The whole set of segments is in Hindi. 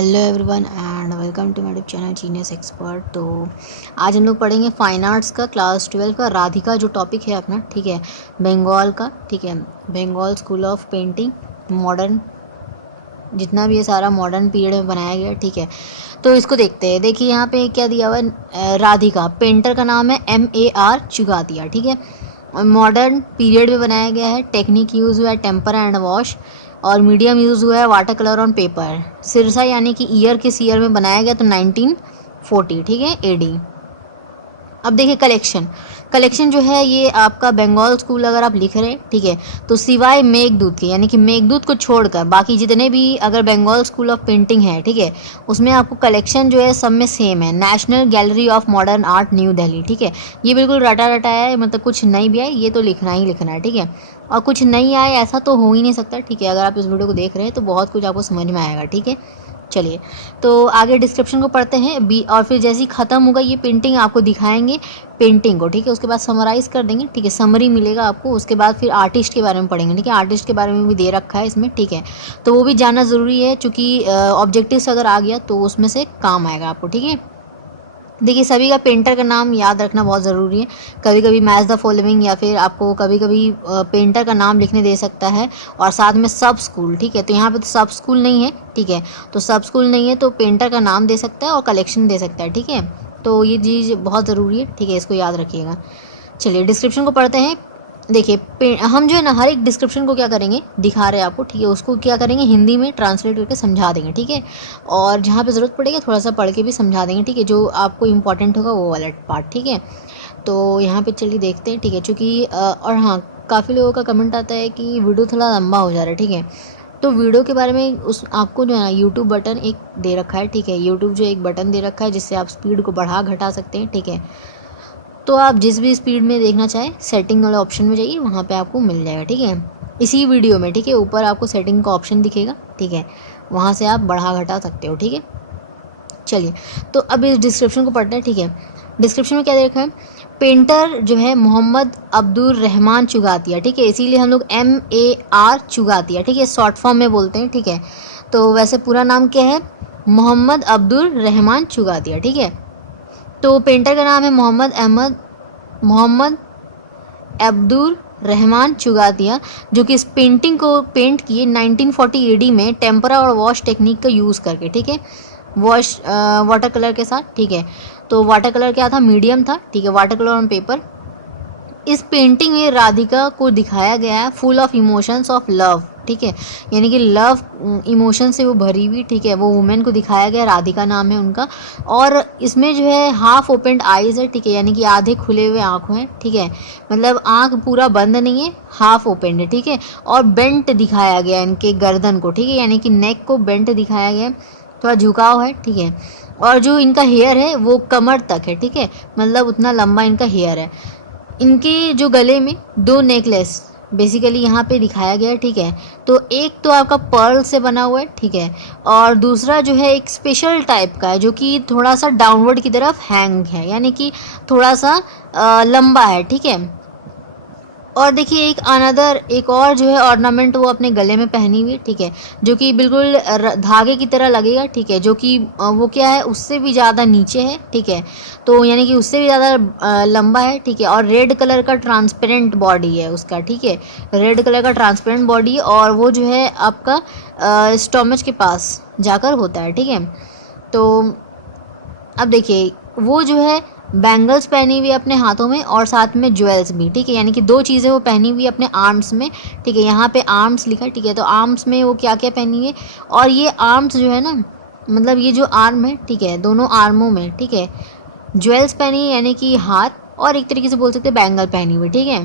Hello everyone and welcome to my YouTube channel genius expert. तो आज हम लोग पढ़ेंगे फाइन आर्ट्स का क्लास 12 का राधिका जो टॉपिक है अपना, ठीक है, बंगाल का, ठीक है, Bengal school of painting modern, जितना भी ये सारा मॉडर्न पीरियड में बनाया गया, ठीक है। तो इसको देखते हैं। देखिए यहाँ पे क्या दिया हुआ है, राधिका, पेंटर का नाम है MAR चुगातिया, ठीक है। मॉडर्न पीरियड में बनाया गया है। टेक्निक यूज़ हुआ है टेम्पर एंड वॉश, और मीडियम यूज़ हुआ है water colour on paper. Sirsa यानी कि ईयर किस ईयर में बनाया गया, तो 1940, ठीक है, AD। अब देखिए कलेक्शन, कलेक्शन जो है ये आपका बंगाल स्कूल अगर आप लिख रहे हैं, ठीक है, तो सिवाय मेघदूत के, यानी कि मेघदूत को छोड़कर बाकी जितने भी अगर बंगाल स्कूल ऑफ पेंटिंग है, ठीक है, उसमें आपको कलेक्शन जो है सब में सेम है। National gallery of modern art new Delhi, ठीक है, ये बिल्कुल रटा रटा है, मतलब कुछ नहीं भी आए, ये तो लिखना ही लिखना है, ठीक है। और कुछ नहीं आए ऐसा तो हो ही नहीं सकता, ठीक है। अगर आप इस वीडियो को देख रहे हैं तो बहुत कुछ आपको समझ में आएगा, ठीक है। चलिए तो आगे डिस्क्रिप्शन को पढ़ते हैं बी, और फिर जैसे ही ख़त्म होगा ये पेंटिंग आपको दिखाएंगे पेंटिंग को, ठीक है। उसके बाद समराइज़ कर देंगे, ठीक है, समरी मिलेगा आपको। उसके बाद फिर आर्टिस्ट के बारे में पढ़ेंगे, ठीक है, आर्टिस्ट के बारे में भी दे रखा है इसमें, ठीक है। तो वो भी जानना ज़रूरी है, चूँकि ऑब्जेक्टिव्स अगर आ गया तो उसमें से काम आएगा आपको, ठीक है। देखिए सभी का पेंटर का नाम याद रखना बहुत ज़रूरी है। कभी कभी मैच द फॉलोइंग, या फिर आपको कभी कभी पेंटर का नाम लिखने दे सकता है, और साथ में सब स्कूल, ठीक है। तो यहाँ पे तो सब स्कूल नहीं है, ठीक है, तो सब स्कूल नहीं है तो पेंटर का नाम दे सकता है और कलेक्शन दे सकता है, ठीक है। तो ये चीज़ बहुत ज़रूरी है, ठीक है, इसको याद रखिएगा। चलिए डिस्क्रिप्शन को पढ़ते हैं। देखिए हम जो है ना हर एक डिस्क्रिप्शन को क्या करेंगे, दिखा रहे हैं आपको, ठीक है, उसको क्या करेंगे हिंदी में ट्रांसलेट करके समझा देंगे, ठीक है। और जहाँ पे ज़रूरत पड़ेगी थोड़ा सा पढ़ के भी समझा देंगे, ठीक है, जो आपको इंपॉर्टेंट होगा वो वाला पार्ट, ठीक है। तो यहाँ पे चलिए देखते हैं, ठीक है, चूँकि और हाँ, काफ़ी लोगों का कमेंट आता है कि वीडियो थोड़ा लंबा हो जा रहा है, ठीक है। तो वीडियो के बारे में उस आपको जो है ना यूट्यूब बटन एक दे रखा है, ठीक है, यूट्यूब जो एक बटन दे रखा है जिससे आप स्पीड को बढ़ा घटा सकते हैं, ठीक है। तो आप जिस भी स्पीड में देखना चाहें सेटिंग वाले ऑप्शन में जाइए, वहाँ पे आपको मिल जाएगा, ठीक है, इसी वीडियो में, ठीक है। ऊपर आपको सेटिंग का ऑप्शन दिखेगा, ठीक है, वहाँ से आप बढ़ा घटा सकते हो, ठीक है। चलिए तो अब इस डिस्क्रिप्शन को पढ़ते हैं, ठीक है। डिस्क्रिप्शन में क्या दे रखा है, पेंटर जो है मोहम्मद अब्दुल रहमान चुगातिया, ठीक है, इसीलिए हम लोग MAR चुगातिया, ठीक है, शॉर्ट फॉर्म में बोलते हैं, ठीक है। तो वैसे पूरा नाम क्या है, मोहम्मद अब्दुल रहमान चुगातिया, ठीक है। तो पेंटर का नाम है मोहम्मद अब्दुल रहमान चुगातिया, जो कि इस पेंटिंग को पेंट किए 1940 AD में टेम्परा और वॉश टेक्निक का यूज़ करके, ठीक है, वॉश वाटर कलर के साथ, ठीक है। तो वाटर कलर क्या था, मीडियम था, ठीक है, वाटर कलर ऑन पेपर। इस पेंटिंग में राधिका को दिखाया गया है full of emotions of love, ठीक है, यानी कि लव इमोशन से वो भरी हुई, ठीक है, वो वुमेन को दिखाया गया, राधिका नाम है उनका। और इसमें जो है हाफ ओपनड आईज है, ठीक है, यानी कि आधे खुले हुए आँखों हैं, ठीक है, मतलब आँख पूरा बंद नहीं है, हाफ ओपनड है, ठीक है। और बेंट दिखाया गया इनके गर्दन को, ठीक है, यानी कि नेक को बेंट दिखाया गया, थोड़ा झुकाव है, ठीक है। और जो इनका हेयर है वो कमर तक है, ठीक है, मतलब उतना लंबा इनका हेयर है। इनके जो गले में दो नेकलेस बेसिकली यहाँ पे दिखाया गया है, ठीक है। तो एक तो आपका पर्ल से बना हुआ है, ठीक है, और दूसरा जो है एक स्पेशल टाइप का है जो कि थोड़ा सा डाउनवर्ड की तरफ हैंग है, यानी कि थोड़ा सा लंबा है, ठीक है। और देखिए एक और जो है ऑर्नामेंट वो अपने गले में पहनी हुई है, ठीक है, जो कि बिल्कुल धागे की तरह लगेगा, ठीक है, जो कि वो क्या है उससे भी ज़्यादा नीचे है, ठीक है। तो यानी कि उससे भी ज़्यादा लंबा है, ठीक है। और रेड कलर का ट्रांसपेरेंट बॉडी है उसका, ठीक है, रेड कलर का ट्रांसपेरेंट बॉडी, और वो जो है आपका स्टोमच के पास जाकर होता है, ठीक है। तो अब देखिए वो जो है बैंगल्स पहनी हुई अपने हाथों में, और साथ में ज्वेल्स भी, ठीक है, यानी कि दो चीज़ें वो पहनी हुई अपने आर्म्स में, ठीक है, यहाँ पे आर्म्स लिखा है, ठीक है। तो आर्म्स में वो क्या क्या पहनी है, और ये आर्म्स जो है ना, मतलब ये जो आर्म है, ठीक है, दोनों आर्मों में, ठीक है, ज्वेल्स पहनी है, यानी कि हाथ, और एक तरीके से बोल सकते हैं बैंगल पहनी हुई, ठीक है।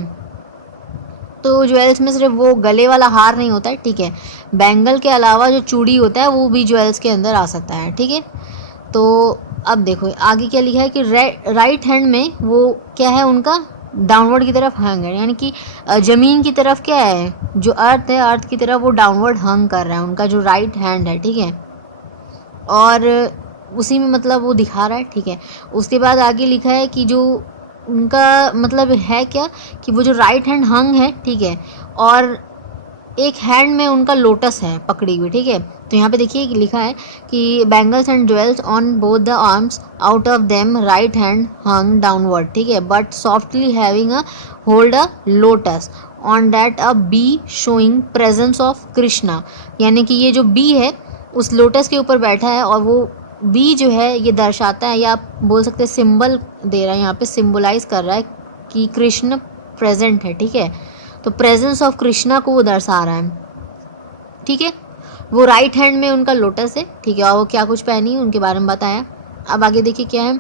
तो ज्वेल्स में सिर्फ वो गले वाला हार नहीं होता है, ठीक है, बैंगल के अलावा जो चूड़ी होता है वो भी ज्वेल्स के अंदर आ सकता है, ठीक है। तो अब देखो आगे क्या लिखा है कि राइट हैंड में वो क्या है उनका डाउनवर्ड की तरफ हंग है, यानी कि ज़मीन की तरफ क्या है, जो अर्थ है अर्थ की तरफ वो डाउनवर्ड हंग कर रहा है उनका जो राइट हैंड है, ठीक है। और उसी में मतलब वो दिखा रहा है, ठीक है। उसके बाद आगे लिखा है कि जो उनका मतलब है क्या, कि वो जो राइट हैंड हंग है, ठीक है, और एक हैंड में उनका लोटस है पकड़ी हुई, ठीक है, तो यहाँ पे देखिए लिखा है कि bangles and jewels on both the arms, out of them right hand hung downward, ठीक है, but softly having a hold a lotus on that a be showing presence of Krishna. यानी कि ये जो बी है उस लोटस के ऊपर बैठा है और वो बी जो है ये दर्शाता है, या आप बोल सकते हैं सिंबल दे रहा है, यहाँ पे सिंबलाइज कर रहा है कि कृष्ण प्रेजेंट है, ठीक है। तो प्रेजेंस ऑफ कृष्णा को वो दर्शा रहा है, ठीक है। वो राइट हैंड में उनका लोटस है, ठीक है, और वो क्या कुछ पहनी है उनके बारे में बताया। अब आगे देखिए क्या है,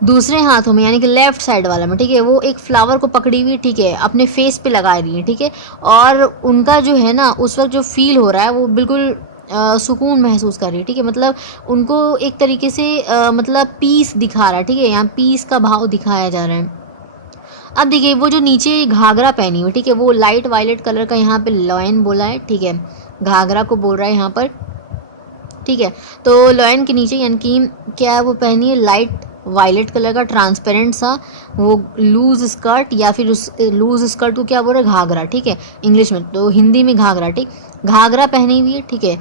दूसरे हाथों में यानी कि लेफ्ट साइड वाला में, ठीक है, वो एक फ्लावर को पकड़ी हुई, ठीक है, अपने फेस पे लगा रही है, ठीक है। और उनका जो है ना उस वक्त जो फील हो रहा है वो बिल्कुल सुकून महसूस कर रही है, ठीक है, मतलब उनको एक तरीके से मतलब पीस दिखा रहा है, ठीक है, यहाँ पीस का भाव दिखाया जा रहा है। अब देखिए वो जो नीचे घाघरा पहनी हुई, ठीक है, वो लाइट वायलेट कलर का यहाँ पे लॉयन बोला है, ठीक है, घाघरा को बोल रहा है यहाँ पर, ठीक है। तो लॉयन के नीचे यानी कि क्या है वो पहनी है लाइट वायलेट कलर का ट्रांसपेरेंट सा वो लूज स्कर्ट, या फिर उस लूज स्कर्ट को क्या बोल रहे हैं, घाघरा, ठीक है, इंग्लिश में, तो हिंदी में घाघरा, ठीक, घाघरा पहनी हुई है, ठीक है,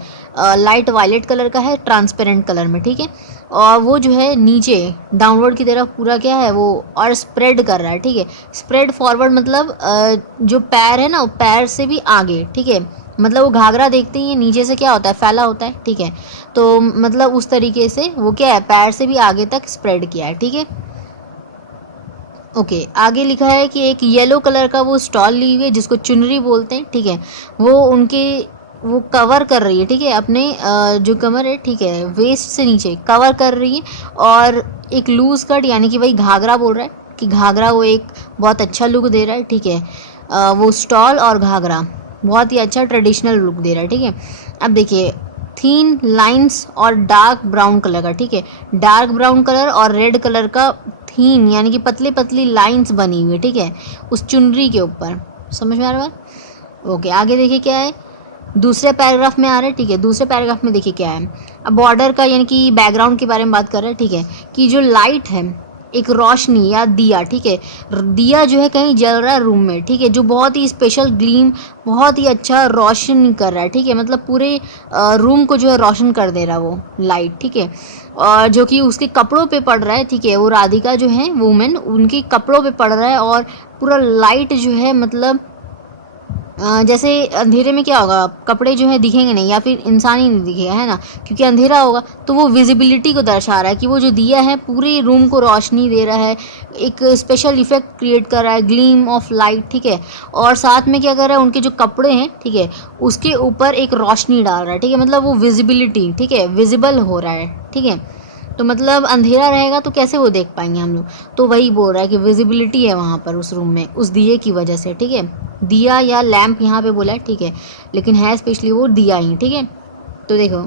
लाइट वायलेट कलर का है ट्रांसपेरेंट कलर में, ठीक है। और वो जो है नीचे डाउनवर्ड की तरफ पूरा क्या है वो और स्प्रेड कर रहा है, ठीक है, स्प्रेड फॉरवर्ड मतलब जो पैर है ना पैर से भी आगे, ठीक है, मतलब वो घाघरा देखते ही नीचे से क्या होता है फैला होता है, ठीक है, तो मतलब उस तरीके से वो क्या है पैर से भी आगे तक स्प्रेड किया है, ठीक है। ओके आगे लिखा है कि एक येलो कलर का वो स्टॉल ली हुई है जिसको चुनरी बोलते हैं, ठीक है, वो उनके वो कवर कर रही है, ठीक है, अपने जो कमर है, ठीक है, वेस्ट से नीचे कवर कर रही है। और एक लूज कट यानी कि वही घाघरा बोल रहा है कि घाघरा वो एक बहुत अच्छा लुक दे रहा है, ठीक है, वो स्टॉल और घाघरा बहुत ही अच्छा ट्रेडिशनल लुक दे रहा है, ठीक है। अब देखिए थीन लाइंस और डार्क ब्राउन कलर का, ठीक है, डार्क ब्राउन कलर और रेड कलर का थीन यानी कि पतली पतली लाइंस बनी हुई है, ठीक है, उस चुनरी के ऊपर, समझ में आ रहा है। ओके आगे देखिए क्या है, दूसरे पैराग्राफ में आ रहा है, ठीक है, दूसरे पैराग्राफ में देखिए क्या है, अब बॉर्डर का यानी कि बैकग्राउंड के बारे में बात कर रहे हैं, ठीक है, कि जो लाइट है एक रोशनी या दिया, ठीक है, दिया जो है कहीं जल रहा है रूम में, ठीक है, जो बहुत ही स्पेशल ग्लीम बहुत ही अच्छा रोशन कर रहा है, ठीक है, मतलब पूरे रूम को जो है रोशन कर दे रहा है वो लाइट, ठीक है, और जो कि उसके कपड़ों पे पड़ रहा है, ठीक है, वो राधिका जो है वुमेन उनके कपड़ों पे पड़ रहा है और पूरा लाइट जो है मतलब जैसे अंधेरे में क्या होगा कपड़े जो है दिखेंगे नहीं या फिर इंसान ही नहीं दिखेगा, है ना, क्योंकि अंधेरा होगा, तो वो विजिबिलिटी को दर्शा रहा है कि वो जो दिया है पूरे रूम को रोशनी दे रहा है, एक स्पेशल इफेक्ट क्रिएट कर रहा है ग्लीम ऑफ लाइट, ठीक है, और साथ में क्या कर रहा है उनके जो कपड़े हैं, ठीक है, उसके ऊपर एक रोशनी डाल रहा है, ठीक है, मतलब वो विजिबिलिटी, ठीक है, विजिबल हो रहा है, ठीक है, तो मतलब अंधेरा रहेगा तो कैसे वो देख पाएंगे हम लोग, तो वही बोल रहा है कि विजिबिलिटी है वहाँ पर उस रूम में उस दिए की वजह से, ठीक है, दिया या लैंप यहाँ पे बोला है, ठीक है, लेकिन है स्पेशली वो दिया ही, ठीक है। तो देखो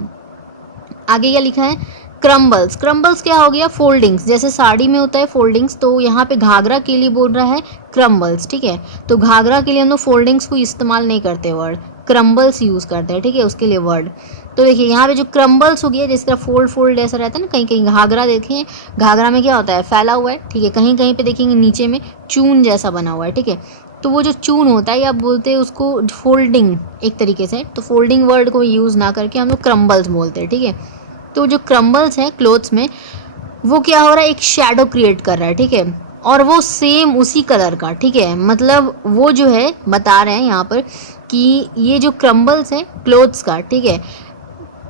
आगे क्या लिखा है, क्रम्बल्स, क्रम्बल्स क्या हो गया फोल्डिंग्स, जैसे साड़ी में होता है फोल्डिंग्स, तो यहाँ पे घाघरा के लिए बोल रहा है क्रम्बल्स, ठीक है, तो घाघरा के लिए हम लोग फोल्डिंग्स को इस्तेमाल नहीं करते वर्ड, क्रम्बल्स यूज़ करते हैं, ठीक है, उसके लिए वर्ड। तो देखिए यहाँ पे जो क्रम्बल्स हो गया जिस तरह फोल्ड फोल्ड ऐसा रहता है ना, कहीं कहीं घाघरा देखें, घाघरा में क्या होता है फैला हुआ है, ठीक है, कहीं कहीं पे देखेंगे नीचे में चून जैसा बना हुआ है, ठीक है, तो वो जो चून होता है या बोलते हैं उसको फोल्डिंग एक तरीके से, तो फोल्डिंग वर्ड को यूज़ ना करके हम लोग क्रम्बल्स बोलते हैं, ठीक है। तो जो क्रम्बल्स है क्लोथ्स में वो क्या हो रहा है एक शेडो क्रिएट कर रहा है, ठीक है, और वो सेम उसी कलर का, ठीक है, मतलब वो जो है बता रहे हैं यहाँ पर कि ये जो क्रम्बल्स है क्लोथ्स का, ठीक है,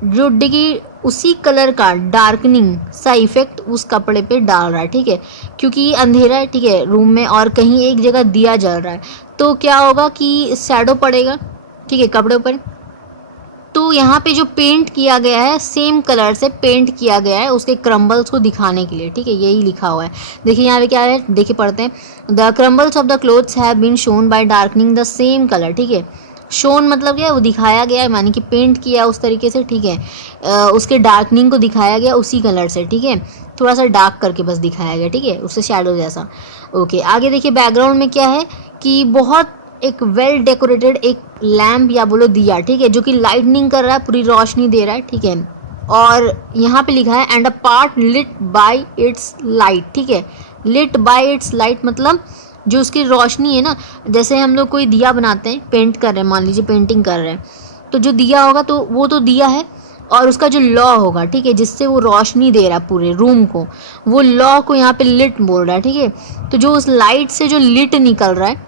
जो डिगी उसी कलर का डार्कनिंग सा इफेक्ट उस कपड़े पे डाल रहा है, ठीक है, क्योंकि अंधेरा है, ठीक है, रूम में और कहीं एक जगह दिया जल रहा है, तो क्या होगा कि शैडो पड़ेगा, ठीक है, कपड़े ऊपर, तो यहाँ पे जो पेंट किया गया है सेम कलर से पेंट किया गया है उसके क्रम्बल्स को दिखाने के लिए, ठीक है, यही लिखा हुआ है। देखिए यहाँ पे क्या है, देखिए पढ़ते हैं, the crumbles of the clothes have been shown by darkening the same colour, ठीक है, शोन मतलब क्या है वो दिखाया गया है मानी कि पेंट किया उस तरीके से, ठीक है, उसके डार्कनिंग को दिखाया गया उसी कलर से, ठीक है, थोड़ा सा डार्क करके बस दिखाया गया, ठीक है, उससे शैडो जैसा। ओके आगे देखिए बैकग्राउंड में क्या है कि बहुत एक वेल डेकोरेटेड एक लैम्प या बोलो दिया, ठीक है, जो कि लाइटनिंग कर रहा है पूरी रोशनी दे रहा है, ठीक है, और यहाँ पे लिखा है and a part lit by its light, ठीक है, लिट बाय इट्स लाइट मतलब जो उसकी रोशनी है ना, जैसे हम लोग कोई दिया बनाते हैं पेंट कर रहे हैं मान लीजिए पेंटिंग कर रहे हैं, तो जो दिया होगा तो वो तो दिया है, और उसका जो लॉ होगा, ठीक है, जिससे वो रोशनी दे रहा है पूरे रूम को, वो लॉ को यहाँ पे लिट बोल रहा है, ठीक है। तो जो उस लाइट से जो लिट निकल रहा है,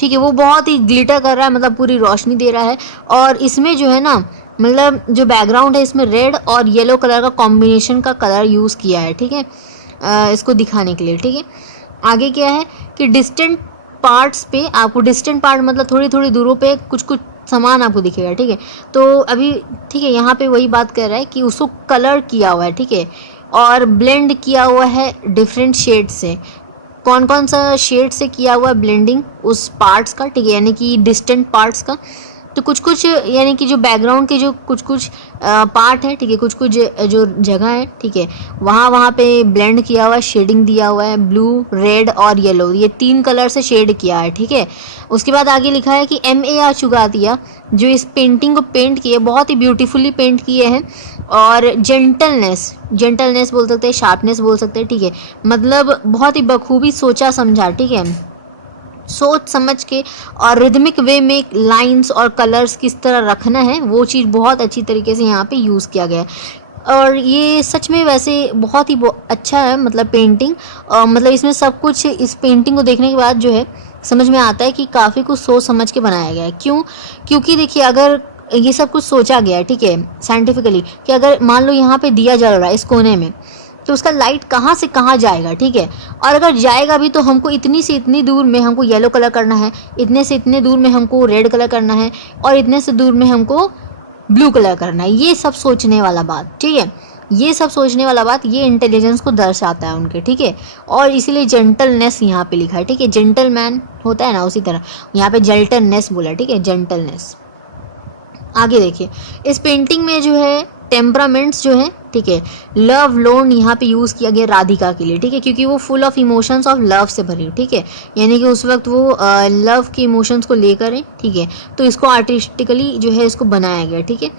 ठीक है, वो बहुत ही ग्लिटर कर रहा है, मतलब पूरी रोशनी दे रहा है। और इसमें जो है ना, मतलब जो बैकग्राउंड है इसमें रेड और येलो कलर का कॉम्बिनेशन का कलर यूज़ किया है, ठीक है, इसको दिखाने के लिए, ठीक है। आगे क्या है कि डिस्टेंट पार्ट्स पे आपको, डिस्टेंट पार्ट मतलब थोड़ी थोड़ी दूरों पे कुछ कुछ सामान आपको दिखेगा, ठीक है। तो अभी ठीक है, यहाँ पे वही बात कर रहा है कि उसको कलर किया हुआ है, ठीक है, और ब्लेंड किया हुआ है डिफरेंट शेड से। कौन कौन सा शेड से किया हुआ है ब्लेंडिंग उस पार्ट्स का, ठीक है, यानी कि डिस्टेंट पार्ट्स का। तो कुछ कुछ यानी कि जो बैकग्राउंड के जो कुछ कुछ पार्ट है, ठीक है, कुछ कुछ जो जगह है, ठीक है, वहाँ वहाँ पे ब्लेंड किया हुआ है, शेडिंग दिया हुआ है, ब्लू, रेड और येलो, ये 3 कलर से शेड किया है, ठीक है। उसके बाद आगे लिखा है कि MAR चुगातिया जो इस पेंटिंग को पेंट किए, बहुत ही ब्यूटीफुली पेंट किए हैं। और जेंटलनेस बोल सकते हैं, शार्पनेस बोल सकते हैं, ठीक है, मतलब बहुत ही बखूबी सोचा समझा, ठीक है, सोच समझ के और रिदमिक वे में लाइंस और कलर्स किस तरह रखना है, वो चीज़ बहुत अच्छी तरीके से यहाँ पे यूज़ किया गया है। और ये सच में वैसे बहुत ही अच्छा है, मतलब पेंटिंग, मतलब इसमें सब कुछ, इस पेंटिंग को देखने के बाद जो है समझ में आता है कि काफ़ी कुछ सोच समझ के बनाया गया है। क्यों? क्योंकि देखिए, अगर ये सब कुछ सोचा गया है, ठीक है, साइंटिफिकली, कि अगर मान लो यहाँ पे दिया जल रहा है इस कोने में, तो उसका लाइट कहाँ से कहाँ जाएगा, ठीक है, और अगर जाएगा भी तो हमको इतनी से इतनी दूर में हमको येलो कलर करना है, इतने से इतने दूर में हमको रेड कलर करना है, और इतने से दूर में हमको ब्लू कलर करना है। ये सब सोचने वाला बात, ठीक है, ये सब सोचने वाला बात, ये इंटेलिजेंस को दर्शाता है उनके, ठीक है। और इसीलिए जेंटलनेस यहाँ पे लिखा है, ठीक है, जेंटलमैन होता है ना, उसी तरह यहाँ पे जेंटलनेस बोला, ठीक है, जेंटलनेस। आगे देखिए, इस पेंटिंग में जो है टेम्परामेंट्स जो है, ठीक है, लव लोन यहाँ पे यूज़ किया गया राधिका के लिए, ठीक है, क्योंकि वो full of emotions of love से भरी, ठीक है, यानी कि उस वक्त वो लव के इमोशंस को लेकर है, ठीक है। तो इसको आर्टिस्टिकली जो है इसको बनाया गया, ठीक है।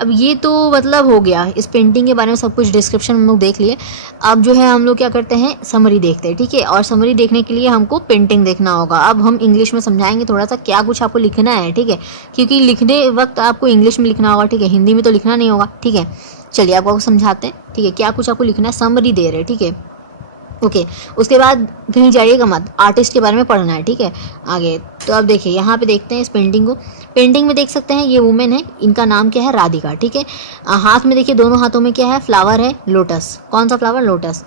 अब ये तो मतलब हो गया, इस पेंटिंग के बारे में सब कुछ डिस्क्रिप्शन हम लोग देख लिए। अब जो है हम लोग क्या करते हैं, समरी देखते हैं, ठीक है, और समरी देखने के लिए हमको पेंटिंग देखना होगा। अब हम इंग्लिश में समझाएंगे थोड़ा सा क्या कुछ आपको लिखना है, ठीक है, क्योंकि लिखने वक्त आपको इंग्लिश में लिखना होगा, ठीक है, हिंदी में तो लिखना नहीं होगा, ठीक है। चलिए आपको समझाते हैं, ठीक है, क्या कुछ आपको लिखना है, समरी दे रहे हैं, ठीक है, ओके। उसके बाद कहीं जाइएगा मत, आर्टिस्ट के बारे में पढ़ना है, ठीक है, आगे। तो अब देखिए यहाँ पे देखते हैं इस पेंटिंग को। पेंटिंग में देख सकते हैं ये वुमेन है, इनका नाम क्या है, राधिका, ठीक है। हाथ में देखिए, दोनों हाथों में क्या है, फ्लावर है, लोटस। कौन सा फ्लावर, लोटस।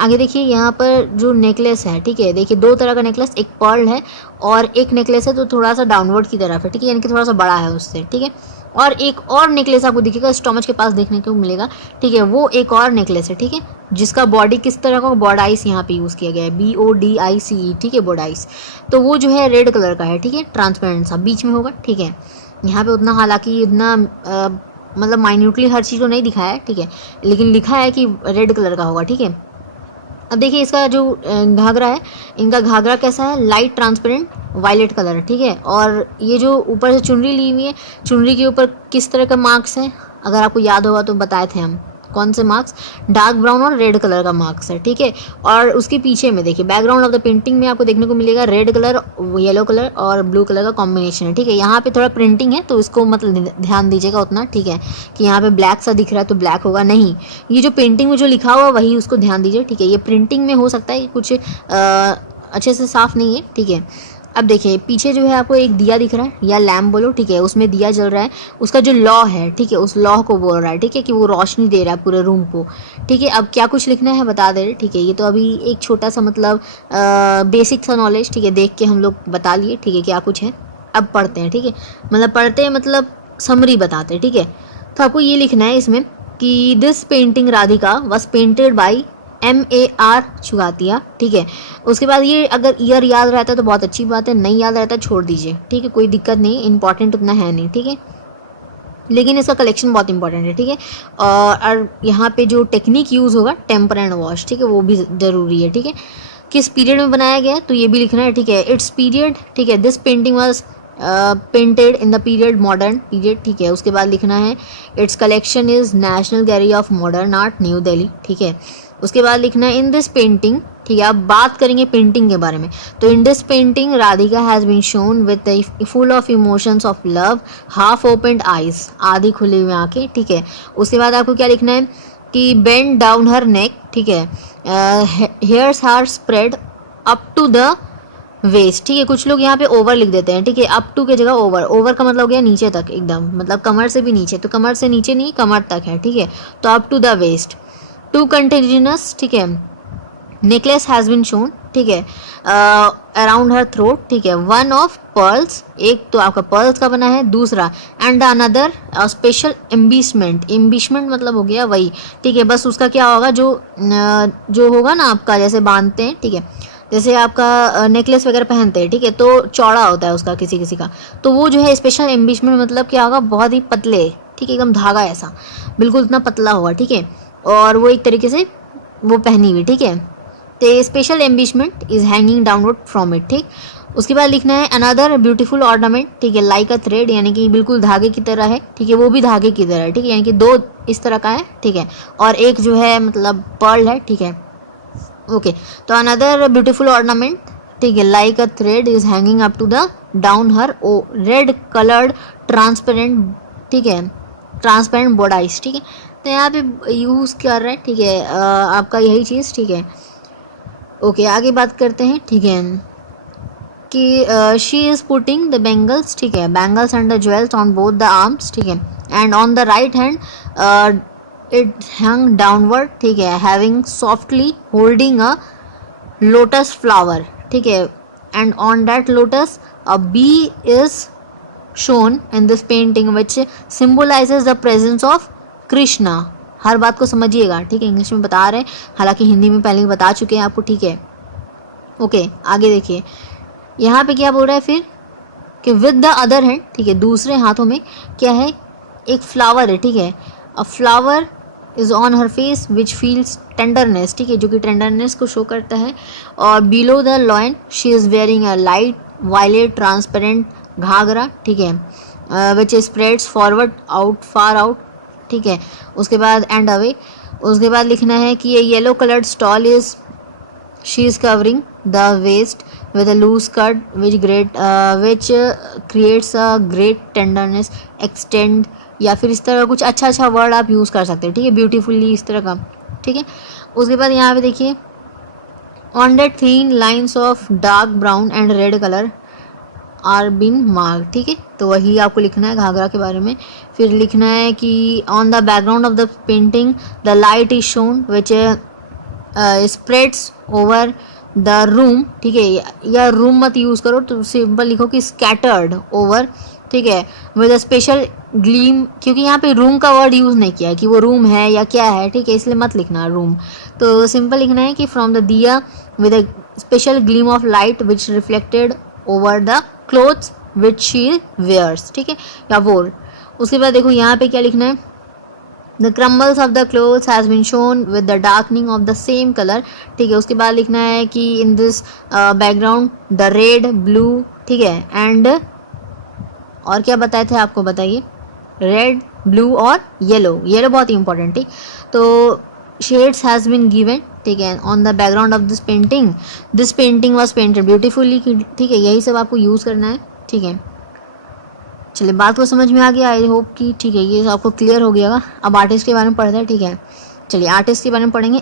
आगे देखिए यहाँ पर जो नेकलेस है, ठीक है, देखिए 2 तरह का नेकलेस, एक पर्ल है और एक नेकलेस है तो थोड़ा सा डाउनवर्ड की तरफ है, ठीक है, यानी कि थोड़ा सा बड़ा है उससे, ठीक है। और एक और नेकलेस आपको दिखेगा स्टोमच के पास देखने को मिलेगा, ठीक है, वो एक और नेकलेस है, ठीक है, जिसका बॉडी किस तरह का, बॉडाइस यहाँ पे यूज़ किया गया है, BODICE, ठीक है, बॉडाइस। तो वो जो है रेड कलर का है, ठीक है, ट्रांसपेरेंट सा बीच में होगा, ठीक है। यहाँ पे उतना, हालांकि इतना मतलब माइन्यूटली हर चीज़ को नहीं दिखाया है, ठीक है, लेकिन लिखा है कि रेड कलर का होगा, ठीक है। अब देखिए इसका जो घाघरा है, इनका घाघरा कैसा है, लाइट ट्रांसपेरेंट वायलेट कलर, ठीक है। और ये जो ऊपर से चुनरी ली हुई है, चुनरी के ऊपर किस तरह का मार्क्स है, अगर आपको याद होगा तो बताए थे हम, कौन से मार्क्स, डार्क ब्राउन और रेड कलर का मार्क्स है, ठीक है। और उसके पीछे में देखिए बैकग्राउंड ऑफ द पेंटिंग में आपको देखने को मिलेगा रेड कलर, येलो कलर और ब्लू कलर का कॉम्बिनेशन है, ठीक है। यहाँ पे थोड़ा प्रिंटिंग है तो इसको मतलब ध्यान दीजिएगा उतना, ठीक है, कि यहाँ पे ब्लैक सा दिख रहा है तो ब्लैक होगा नहीं, ये जो पेंटिंग में जो लिखा हुआ वही उसको ध्यान दीजिए, ठीक है। ये प्रिंटिंग में हो सकता है कुछ अच्छे से साफ नहीं है, ठीक है। अब देखिए पीछे जो है आपको एक दिया दिख रहा है या लैम्प बोलो, ठीक है, उसमें दिया जल रहा है, उसका जो लॉ है, ठीक है, उस लॉ को बोल रहा है, ठीक है, कि वो रोशनी दे रहा है पूरे रूम को, ठीक है। अब क्या कुछ लिखना है बता दे रहे, ठीक है, ये तो अभी एक छोटा सा मतलब बेसिक सा नॉलेज, ठीक है, देख के हम लोग बता लिए, ठीक है, क्या कुछ है। अब पढ़ते हैं, ठीक है, मतलब पढ़ते हैं मतलब समरी बताते हैं, ठीक है। तो आपको ये लिखना है इसमें कि this painting Radhika was painted by MAR चुगातिया, ठीक है। उसके बाद ये अगर ईयर याद रहता है तो बहुत अच्छी बात है, नहीं याद रहता है छोड़ दीजिए, ठीक है, कोई दिक्कत नहीं, इंपॉर्टेंट उतना है नहीं, ठीक है, लेकिन इसका कलेक्शन बहुत इंपॉर्टेंट है, ठीक है। और यहाँ पे जो टेक्निक यूज़ होगा टेम्पर एंड वॉश, ठीक है, वो भी ज़रूरी है, ठीक है। किस पीरियड में बनाया गया तो ये भी लिखना है, ठीक है, इट्स पीरियड, ठीक है, this painting was painted in the period modern period, ठीक है। उसके बाद लिखना है it's collection is national gallery of modern art new Delhi, ठीक है। उसके बाद लिखना है इन दिस पेंटिंग ठीक है। अब बात करेंगे पेंटिंग के बारे में। तो in this painting Radhika has been shown with full of emotions of love, half opened eyes, आधी खुली हुई आंखें, ठीक है। उसके बाद आपको क्या लिखना है कि बेंड डाउन हर नेक, ठीक है, hairs are spread up to the waist, ठीक है। कुछ लोग यहाँ पे ओवर लिख देते हैं, ठीक है, अप टू की जगह ओवर, ओवर का मतलब हो गया नीचे तक एकदम, मतलब कमर से भी नीचे, तो कमर से नीचे नहीं कमर तक है, ठीक है। तो up to the waist, to continues, ठीक है, नेकलेस हैज़ बीन शोन, ठीक है, अराउंड हर थ्रोट, ठीक है, वन ऑफ पर्ल्स, एक तो आपका पर्ल्स का बना है, दूसरा एंड अनदर स्पेशल एम्बिशमेंट, एम्बिशमेंट मतलब हो गया वही, ठीक है। बस उसका क्या होगा जो होगा ना आपका, जैसे बांधते हैं, ठीक है, जैसे आपका नेकलेस वगैरह पहनते हैं, ठीक है, तो चौड़ा होता है उसका किसी किसी का, तो वो जो है स्पेशल एम्बिशमेंट मतलब क्या होगा, बहुत ही पतले, ठीक है, एकदम धागा ऐसा बिल्कुल इतना पतला होगा, ठीक है, और वो एक तरीके से वो पहनी हुई, ठीक है। तो special embellishment is hanging downward from it, ठीक। उसके बाद लिखना है अनदर ब्यूटीफुल ऑर्नामेंट, ठीक है, लाइक अ थ्रेड, यानी कि बिल्कुल धागे की तरह है, ठीक है, वो भी धागे की तरह है, ठीक है, यानी कि दो इस तरह का है, ठीक है, और एक जो है मतलब पर्ल है, ठीक है, ओके। तो अनदर ब्यूटीफुल ऑर्नामेंट, ठीक है, like a thread is hanging up to the down her oh red coloured transparent, ठीक है, ट्रांसपेरेंट बॉडाइज, ठीक है। तो यहाँ पे यूज़ कर रहा है, ठीक है, आपका यही चीज़, ठीक है, ओके। आगे बात करते हैं, ठीक है, कि she is putting the bangles, ठीक है, bangles and the jewels on both the arms, ठीक है, and on the right hand it hung downward, ठीक है, having softly holding a lotus flower, ठीक है, and on that lotus a bee is shown in this painting which symbolizes the presence of Krishna. हर बात को समझिएगा, ठीक है, इंग्लिश में बता रहे हैं, हालांकि हिंदी में पहले ही बता चुके हैं आपको, ठीक है, ओके। आगे देखिए यहाँ पे क्या बोल रहा है फिर कि विद द अदर हैंड, ठीक है, दूसरे हाथों में क्या है, एक फ्लावर है, ठीक है, अ flower is on her face which feels tenderness, ठीक है, जो कि टेंडरनेस को शो करता है। और below the loin she is wearing a light violet transparent ghagra, ठीक है, which spreads forward out far out, ठीक है। उसके बाद एंड अवे, उसके बाद लिखना है कि ये yellow coloured stole is she is covering the waist with a loose cut which creates a great tenderness extend, या फिर इस तरह कुछ अच्छा अच्छा वर्ड आप यूज़ कर सकते हैं, ठीक है, ब्यूटीफुली इस तरह का, ठीक है। उसके बाद यहाँ पे देखिए on that thin lines of dark brown and red colour are been mark, ठीक है, तो वही आपको लिखना है घाघरा के बारे में। फिर लिखना है कि on the background of the painting the light is shown which spreads over the room, ठीक है, या रूम मत यूज़ करो, तो सिंपल लिखो कि स्कैटर्ड ओवर, ठीक है, विद अ स्पेशल ग्लीम, क्योंकि यहाँ पे रूम का वर्ड यूज़ नहीं किया है कि वो रूम है या क्या है, ठीक है, इसलिए मत लिखना रूम, तो सिंपल लिखना है कि from the diya with a special gleam of light which reflected over the clothes which she wears, ठीक है, या वोर। उसके बाद देखो यहाँ पे क्या लिखना है, the crumbles of the clothes has been shown with the darkening of the same colour, ठीक है। उसके बाद लिखना है कि in this background the red blue, ठीक है, एंड और क्या बताए थे आपको, बताइए, रेड ब्लू और येलो, येलो बहुत ही इंपॉर्टेंट, ठीक। तो शेड्स हैज़ बीन गिवन, ठीक है, on the background of this painting was painted beautifully, ठीक है, यही सब आपको यूज़ करना है, ठीक है। चलिए बात को समझ में आ गया, आई होप कि, ठीक है, ये आपको क्लियर हो गया। अब आर्टिस्ट के बारे में पढ़ते हैं, ठीक है। चलिए आर्टिस्ट के बारे में पढ़ेंगे,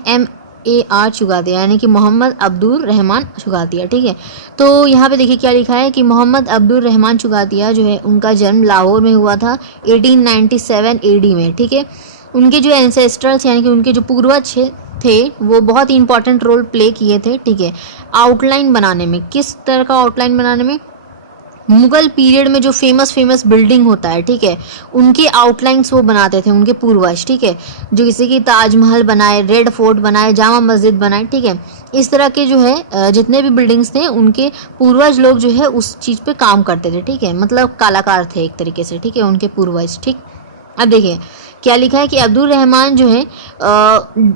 MAR चुगातिया, यानी कि मोहम्मद अब्दुल रहमान चुगातिया, ठीक है। तो यहाँ पे देखिए क्या लिखा है कि मोहम्मद अब्दुल रहमान चुगातिया जो है उनका जन्म लाहौर में हुआ था 1897 AD में, ठीक है। उनके जो एंसेस्टर्स यानी कि उनके जो पूर्वज थे वो बहुत ही इंपॉर्टेंट रोल प्ले किए थे, ठीक है, आउटलाइन बनाने में। किस तरह का आउटलाइन बनाने में, मुगल पीरियड में जो फेमस बिल्डिंग होता है, ठीक है, उनके आउटलाइंस वो बनाते थे उनके पूर्वज, ठीक है, जो जैसे कि ताजमहल बनाए, रेड फोर्ट बनाए, जामा मस्जिद बनाए, ठीक है, इस तरह के जो है जितने भी बिल्डिंग्स थे उनके पूर्वज लोग जो है उस चीज़ पे काम करते थे, ठीक है, मतलब कलाकार थे एक तरीके से, ठीक है, उनके पूर्वज, ठीक। अब देखिए क्या लिखा है कि अब्दुल रहमान जो है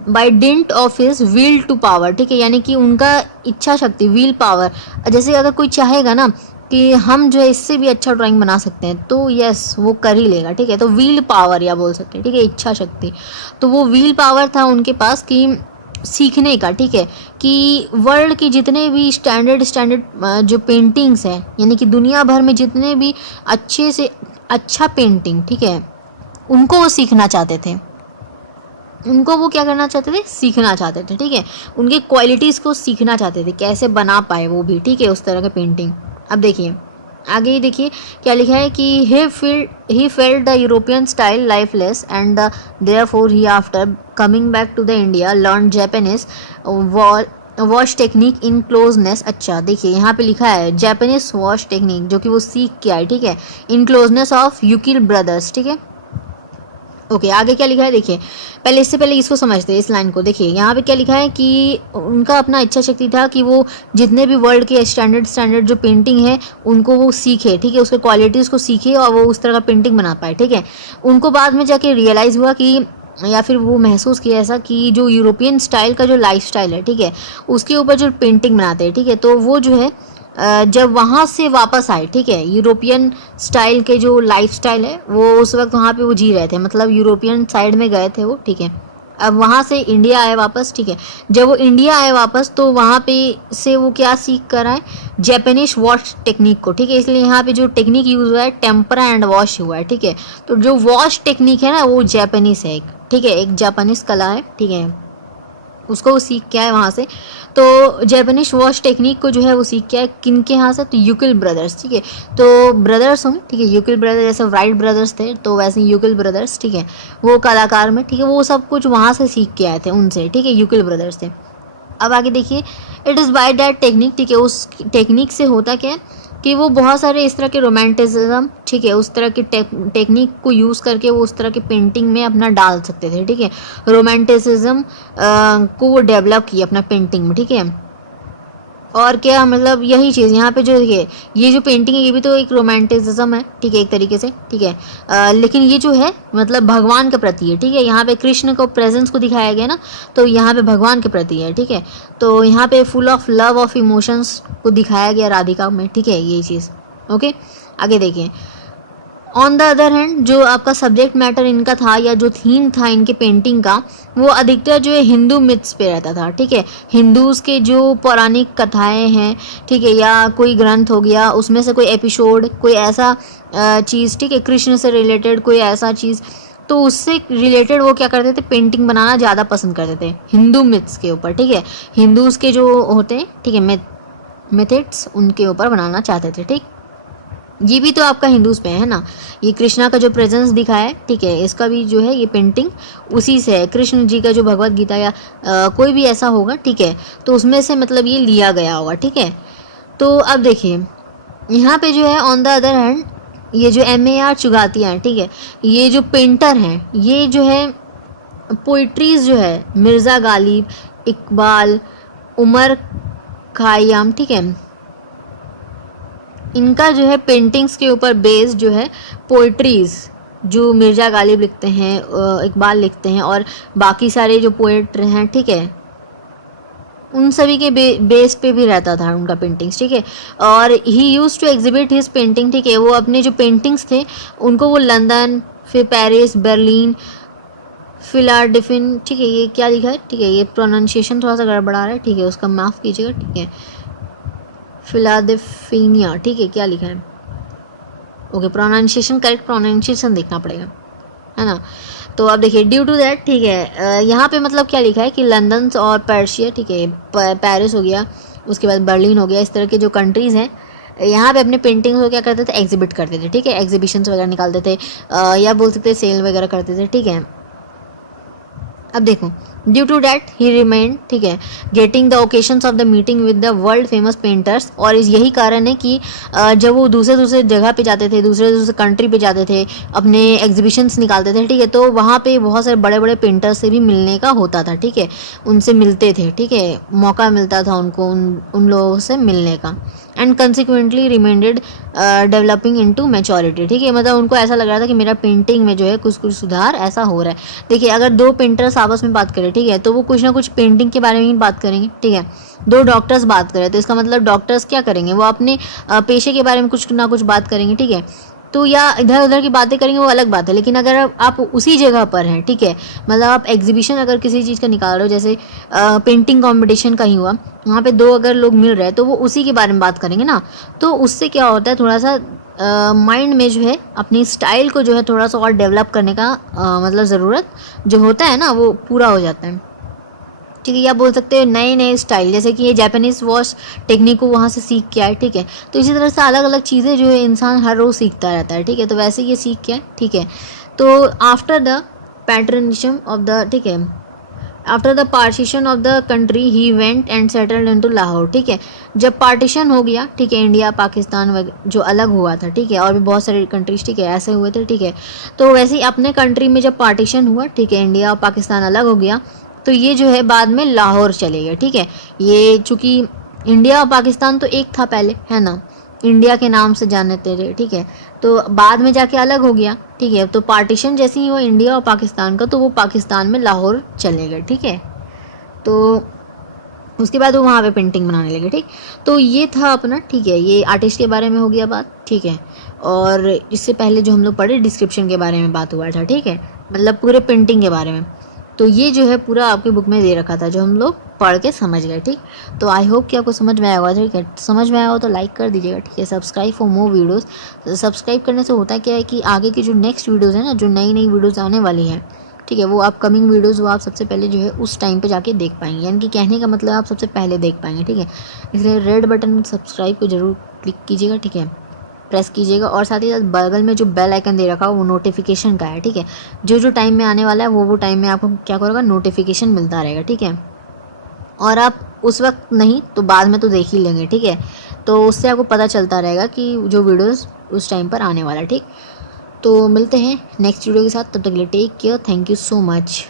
by dint of his will to power, ठीक है, यानी कि उनका इच्छा शक्ति, विल पावर, जैसे अगर कोई चाहेगा ना कि हम जो है इससे भी अच्छा ड्राइंग बना सकते हैं तो यस वो कर ही लेगा, ठीक है, तो व्हील पावर या बोल सकते हैं, ठीक है, इच्छा शक्ति। तो वो व्हील पावर था उनके पास कि सीखने का, ठीक है, कि वर्ल्ड के जितने भी स्टैंडर्ड जो पेंटिंग्स हैं, यानी कि दुनिया भर में जितने भी अच्छे से अच्छा पेंटिंग, ठीक है, उनको वो सीखना चाहते थे, उनको वो क्या करना चाहते थे, सीखना चाहते थे, ठीक है, उनके क्वालिटीज़ को सीखना चाहते थे, कैसे बना पाए वो भी, ठीक है, उस तरह का पेंटिंग। अब देखिए आगे ही देखिए क्या लिखा है कि he felt the European style lifeless and the therefore he after coming back to the India learn Japanese wash technique in closeness. अच्छा देखिए यहाँ पे लिखा है जापानीज वॉश टेक्निक, जो कि वो सीख के आए, ठीक है, इन क्लोजनेस ऑफ यूकिल ब्रदर्स, ठीक है। ओके आगे क्या लिखा है देखिए, पहले इससे पहले इसको समझते हैं, इस लाइन को देखिए। यहाँ पे क्या लिखा है कि उनका अपना इच्छा शक्ति था कि वो जितने भी वर्ल्ड के स्टैंडर्ड जो पेंटिंग है उनको वो सीखे, ठीक है, उसके क्वालिटीज़ को सीखे और वो उस तरह का पेंटिंग बना पाए, ठीक है। उनको बाद में जाके रियलाइज़ हुआ कि, या फिर वो महसूस किया ऐसा कि जो यूरोपियन स्टाइल का जो लाइफ स्टाइल है, ठीक है, उसके ऊपर जो पेंटिंग बनाते हैं, ठीक है, तो वो जो है जब वहाँ से वापस आए, ठीक है, यूरोपियन स्टाइल के जो लाइफ स्टाइल है वो उस वक्त वहाँ पे वो जी रहे थे, मतलब यूरोपियन साइड में गए थे वो, ठीक है। अब वहाँ से इंडिया आए वापस, ठीक है, जब वो इंडिया आए वापस तो वहाँ पे से वो क्या सीख कर आए, जापानीज वॉश टेक्निक को, ठीक है, इसलिए यहाँ पे जो टेक्निक यूज़ हुआ है टेम्परा एंड वॉश हुआ है, ठीक है। तो जो वॉश टेक्निक है ना वो जापानीज है एक, ठीक है, एक जापानीज कला है, ठीक है, उसको वो सीख के आए वहाँ से। तो जापानीज वॉश टेक्निक को जो है वो सीख के आए किन के यहाँ से, तो यूकिल ब्रदर्स, ठीक है, तो ब्रदर्स होंगे, ठीक है, यूकिल ब्रदर्स जैसे राइट ब्रदर्स थे तो वैसे यूकिल ब्रदर्स, ठीक है, वो कलाकार में, ठीक है, वो सब कुछ वहाँ से सीख के आए थे उनसे, ठीक है, यूकिल ब्रदर्स थे। अब आगे देखिए, it is by that technique, ठीक है, उस टेक्निक से होता क्या है कि वो बहुत सारे इस तरह के रोमांटिसिज्म, ठीक है, उस तरह की टेक्निक को यूज़ करके वो उस तरह के पेंटिंग में अपना डाल सकते थे, ठीक है, रोमांटिसिज्म को वो डेवलप किया अपना पेंटिंग में, ठीक है। और क्या मतलब यही चीज़ यहाँ पे जो देखिए ये जो पेंटिंग है ये भी तो एक रोमांटिसिज्म है, ठीक है, एक तरीके से, ठीक है, लेकिन ये जो है मतलब भगवान के प्रति है, ठीक है, यहाँ पे कृष्ण को प्रेजेंस को दिखाया गया ना, तो यहाँ पे भगवान के प्रति है, ठीक है, तो यहाँ पे full of love of emotions को दिखाया गया राधिका में, ठीक है, ये चीज़। ओके आगे देखिए, ऑन द अदर हैंड जो आपका सब्जेक्ट मैटर इनका था या जो थीम था इनके पेंटिंग का, वो अधिकतर जो है हिंदू मिथ्स पे रहता था, ठीक है, हिंदूज़ के जो पौराणिक कथाएं हैं, ठीक है, या कोई ग्रंथ हो गया उसमें से कोई एपिसोड, कोई ऐसा चीज़, ठीक है, कृष्ण से रिलेटेड कोई ऐसा चीज़, तो उससे रिलेटेड वो क्या करते थे, पेंटिंग बनाना ज़्यादा पसंद करते थे हिंदू मिथ्स के ऊपर, ठीक है, हिंदूज़ के जो होते हैं, ठीक है, मेथड्स उनके ऊपर बनाना चाहते थे, ठीक। ये भी तो आपका हिंदूज पे है ना, ये कृष्णा का जो प्रेजेंस दिखा है, ठीक है, इसका भी जो है ये पेंटिंग उसी से है, कृष्ण जी का जो भगवत गीता या कोई भी ऐसा होगा, ठीक है, तो उसमें से मतलब ये लिया गया होगा, ठीक है। तो अब देखिए यहाँ पे जो है ऑन द अदर हैंड ये जो MAR चुगातिया हैं, ठीक है, ये जो पेंटर हैं ये जो है पोइट्रीज जो है मिर्ज़ा गालिब, इकबाल, उमर खयाम, ठीक है, इनका जो है पेंटिंग्स के ऊपर बेस जो है पोइट्रीज़ जो मिर्ज़ा गालिब लिखते हैं, इकबाल लिखते हैं और बाकी सारे जो पोएट हैं, ठीक है, उन सभी के बेस पे भी रहता था उनका पेंटिंग्स, ठीक है। और he use to exhibit his painting, ठीक है, वो अपने जो पेंटिंग्स थे उनको वो लंदन, फिर पेरिस, बर्लिन, फिलाडेल्फिया, ठीक है, ये क्या लिखा है, ठीक है, ये प्रोनाउंसिएशन थोड़ा सा गड़बड़ा रहा है, ठीक है, उसका माफ़ कीजिएगा, ठीक है, फिलाडेल्फिया, ठीक है, क्या लिखा है, ओके, प्रोनाउंसिएशन करेक्ट प्रोनाउंसिएशन देखना पड़ेगा, है ना। तो अब देखिए ड्यू टू दैट, ठीक है, यहाँ पे मतलब क्या लिखा है कि लंदन और पर्शिया, ठीक है, पेरिस हो गया, उसके बाद बर्लिन हो गया, इस तरह के जो कंट्रीज़ हैं यहाँ पे अपने पेंटिंग्स को क्या करते थे, एग्जिबिट करते थे, ठीक है, एग्जीबिशंस वगैरह निकालते थे, या बोल सकते सेल वगैरह करते थे, ठीक है। अब देखो due to that he remained, ठीक है, getting the occasions of the meeting with the world famous painters, और यही कारण है कि जब वो दूसरे दूसरे जगह पे जाते थे, दूसरे दूसरे कंट्री पे जाते थे, अपने एग्जीबिशंस निकालते थे, ठीक है, तो वहाँ पे बहुत सारे बड़े बड़े पेंटर्स से भी मिलने का होता था, ठीक है, उनसे मिलते थे, ठीक है, मौका मिलता था उनको उन लोगों से मिलने का, and consequently remained developing into maturity, ठीक है, मतलब उनको ऐसा लग रहा था कि मेरा पेंटिंग में जो है कुछ कुछ सुधार ऐसा हो रहा है। देखिए अगर दो पेंटर्स आपस में बात करें, ठीक है, तो वो कुछ ना कुछ पेंटिंग के बारे में ही बात करेंगे, ठीक है, दो डॉक्टर्स बात करें तो इसका मतलब डॉक्टर्स क्या करेंगे, वो अपने पेशे के बारे में कुछ ना कुछ बात करेंगे, ठीक है, तो या इधर उधर की बातें करेंगे वो अलग बात है, लेकिन अगर आप उसी जगह पर हैं, ठीक है, मतलब आप एग्जीबिशन अगर किसी चीज़ का निकाल रहे हो, जैसे पेंटिंग कंपटीशन का ही हुआ, वहाँ पे दो अगर लोग मिल रहे हैं तो वो उसी के बारे में बात करेंगे ना, तो उससे क्या होता है थोड़ा सा माइंड में जो है अपनी स्टाइल को जो है थोड़ा सा और डेवलप करने का मतलब ज़रूरत जो होता है ना वो पूरा हो जाता है, ठीक है। या बोल सकते हो नए नए स्टाइल, जैसे कि ये जापानीज़ वॉश टेक्निक को वहाँ से सीख के आए, ठीक है। तो इसी तरह से अलग अलग चीज़ें जो है इंसान हर रोज़ सीखता रहता है, ठीक है। तो वैसे ये सीख के आए, ठीक है। तो आफ्टर द पैट्रनिज्म ऑफ द, ठीक है, after the partition of the country he went and settled into Lahore, ठीक है। जब पार्टीशन हो गया, ठीक है, इंडिया पाकिस्तान जो अलग हुआ था, ठीक है, और भी बहुत सारे कंट्रीज, ठीक है, ऐसे हुए थे, ठीक है। तो वैसे ही अपने कंट्री में जब पार्टीशन हुआ, ठीक है, इंडिया और पाकिस्तान अलग हो गया, तो ये जो है बाद में लाहौर चले गए, ठीक है। ये चूँकि इंडिया और पाकिस्तान तो एक था पहले, है ना, इंडिया के नाम से जानते थे, ठीक है। तो बाद में जाके अलग हो गया, ठीक है। तो पार्टीशन जैसे ही हुआ इंडिया और पाकिस्तान का, तो वो पाकिस्तान में लाहौर चले गए, ठीक है। तो उसके बाद वो वहाँ पे पेंटिंग बनाने लगे, ठीक। तो ये था अपना, ठीक है, ये आर्टिस्ट के बारे में हो गया बात, ठीक है। और इससे पहले जो हम लोग पढ़े डिस्क्रिप्शन के बारे में बात हुआ था, ठीक है, मतलब पूरे पेंटिंग के बारे में। तो ये जो है पूरा आपकी बुक में दे रखा था जो हम लोग पढ़ के समझ गए, ठीक। तो आई होप कि आपको समझ में आया होगा, ठीक है। समझ में आया हो तो लाइक कर दीजिएगा, ठीक है। Subscribe for more videos. Subscribe करने से होता क्या है कि आगे की जो नेक्स्ट वीडियोज़ है ना, जो नई नई वीडियोज़ आने वाली हैं, ठीक है, वो अपकमिंग वीडियोज़ वो आप सबसे पहले जो है उस टाइम पे जाके देख पाएंगे, यानी कि कहने का मतलब आप सबसे पहले देख पाएंगे, ठीक है। इसलिए रेड बटन सब्सक्राइब को जरूर क्लिक कीजिएगा, ठीक है, प्रेस कीजिएगा। और साथ ही साथ बगल में जो बेल आइकन दे रखा है वो नोटिफिकेशन का है, ठीक है। जो टाइम में आने वाला है वो टाइम में आपको क्या करेगा, नोटिफिकेशन मिलता रहेगा, ठीक है। और आप उस वक्त नहीं तो बाद में तो देख ही लेंगे, ठीक है। तो उससे आपको पता चलता रहेगा कि जो वीडियोस उस टाइम पर आने वाला है, ठीक। तो मिलते हैं नेक्स्ट वीडियो के साथ, तब तक के लिए take care, thank you so much.